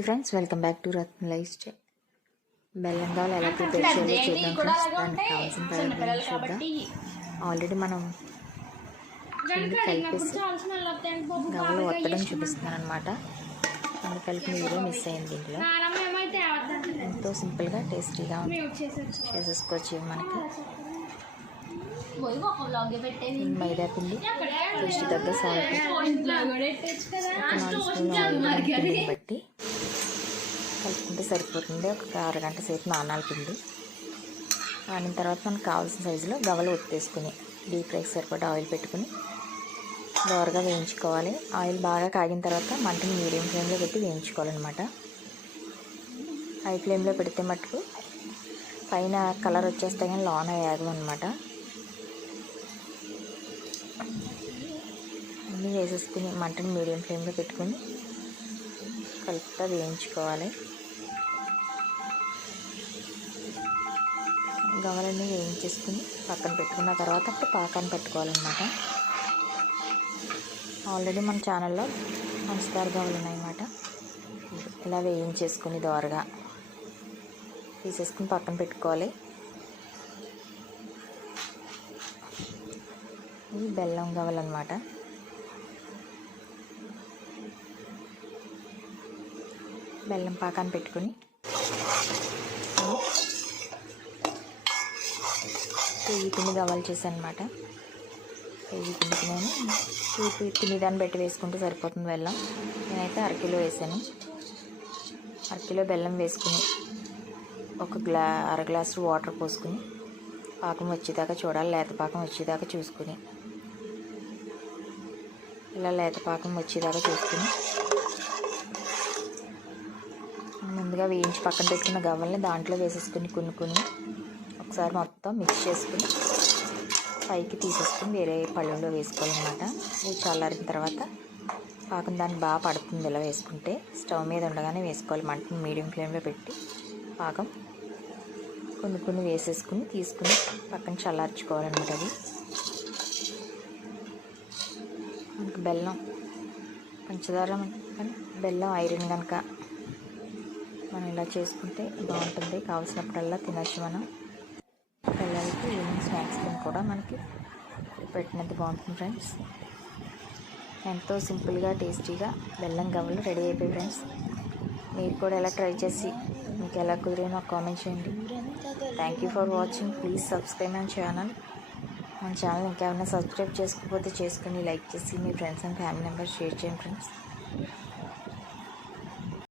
Friends welcome back to Ratna life style. బెల్లం గవ్వలు ఎలా ప్రిపేర్ చేయాలో చూద్దాం ఫ్రెండ్స్. దానికి కావాల్సిన పదార్థాలు చూద్దాం. ఆల్రెడీ మనం కలిపేసి గవ్వలు ఒత్తడం చూపిస్తున్నాను అనమాట. మనం కలిపిన వీడియో మిస్ అయింది. దీంట్లో ఎంతో సింపుల్గా టేస్టీగా చేసేసుకోవచ్చు. మనకి మైదా పిండి, రుచి తగ్గ సాల్ట్, 4 స్పూన్ ఆయిల్ బట్టి కలుపుకుంటే సరిపోతుంది. ఒక అరగంట సేపు నానాలి పిండి. నానిన తర్వాత మనకు కావాల్సిన సైజులో గవ్వలు ఒత్తేసుకుని డీప్ ఫ్రైకి సరిపడా ఆయిల్ పెట్టుకుని దోరగా వేయించుకోవాలి. ఆయిల్ బాగా కాగిన తర్వాత మంటని మీడియం ఫ్లేమ్లో పెట్టి వేయించుకోవాలన్నమాట. హై ఫ్లేమ్లో పెడితే మటుకు పైన కలర్ వచ్చేస్తే కానీ లోన వేగమన్నమాట. అన్నీ వేసేసుకుని మంటని మీడియం ఫ్లేమ్లో పెట్టుకుని కలుపుతా వేయించుకోవాలి. గవ్వలన్నీ వేయించేసుకుని పక్కన పెట్టుకున్న తర్వాత అప్పుడు పాకాన్ని పెట్టుకోవాలన్నమాట. ఆల్రెడీ మన ఛానల్లో పంచదార గవ్వలు ఉన్నాయన్నమాట. ఇలా వేయించేసుకుని దోరగా తీసేసుకుని పక్కన పెట్టుకోవాలి. ఇవి బెల్లం గవ్వలు అన్నమాట. బెల్లం పాకాన్ని పెట్టుకుని కేజీ పిండి గవ్వలు చేశాను అనమాట. కేజీ పిండికి నేను తినేదాన్ని బట్టి వేసుకుంటే సరిపోతుంది బెల్లం. నేనైతే అరకిలో వేసాను. అరకిలో బెల్లం వేసుకుని ఒక అర గ్లాసు వాటర్ పోసుకుని పాకం వచ్చేదాకా చూడాలి. లేత పాకం వచ్చేదాకా చూసుకుని ఇలా లేత పాకం వచ్చేదాకా చూసుకుని ముందుగా వేయించి పక్కన పెట్టుకున్న గవ్వల్ని దాంట్లో వేసేసుకుని కొన్ని ఒకసారి మొత్తం మిక్స్ చేసుకుని పైకి తీసేసుకుని వేరే పళ్ళెంలో వేసుకోవాలన్నమాట. ఇది చల్లారిన తర్వాత పాకం దానికి బాగా పడుతుంది. ఇలా వేసుకుంటే స్టవ్ మీద ఉండగానే వేసుకోవాలి. మంటని మీడియం ఫ్లేమ్లో పెట్టి పాకం కొన్ని వేసేసుకుని తీసుకుని పక్కన చల్లార్చుకోవాలన్నమాట. అది మనకు బెల్లం పంచదార కానీ బెల్లం ఐరన్ కనుక మనం ఇలా చేసుకుంటే బాగుంటుంది. కావాల్సినప్పుడల్లా తినచ్చు. మనం పిల్లలకి ఈవినింగ్ స్నాక్స్ కూడా మనకి పెట్టినది బాగుంటుంది ఫ్రెండ్స్. ఎంతో సింపుల్గా టేస్టీగా బెల్లం గవ్వలు రెడీ అయిపోయి ఫ్రెండ్స్. మీరు కూడా ఎలా ట్రై చేసి మీకు ఎలా కుదిరే నాకు కామెంట్ చేయండి. Thank you for watching. Please subscribe my channel. మన ఛానల్ ఇంకేమైనా సబ్స్క్రైబ్ చేసుకోకపోతే చేసుకుని లైక్ చేసి మీ friends and family members share చేయండి ఫ్రెండ్స్.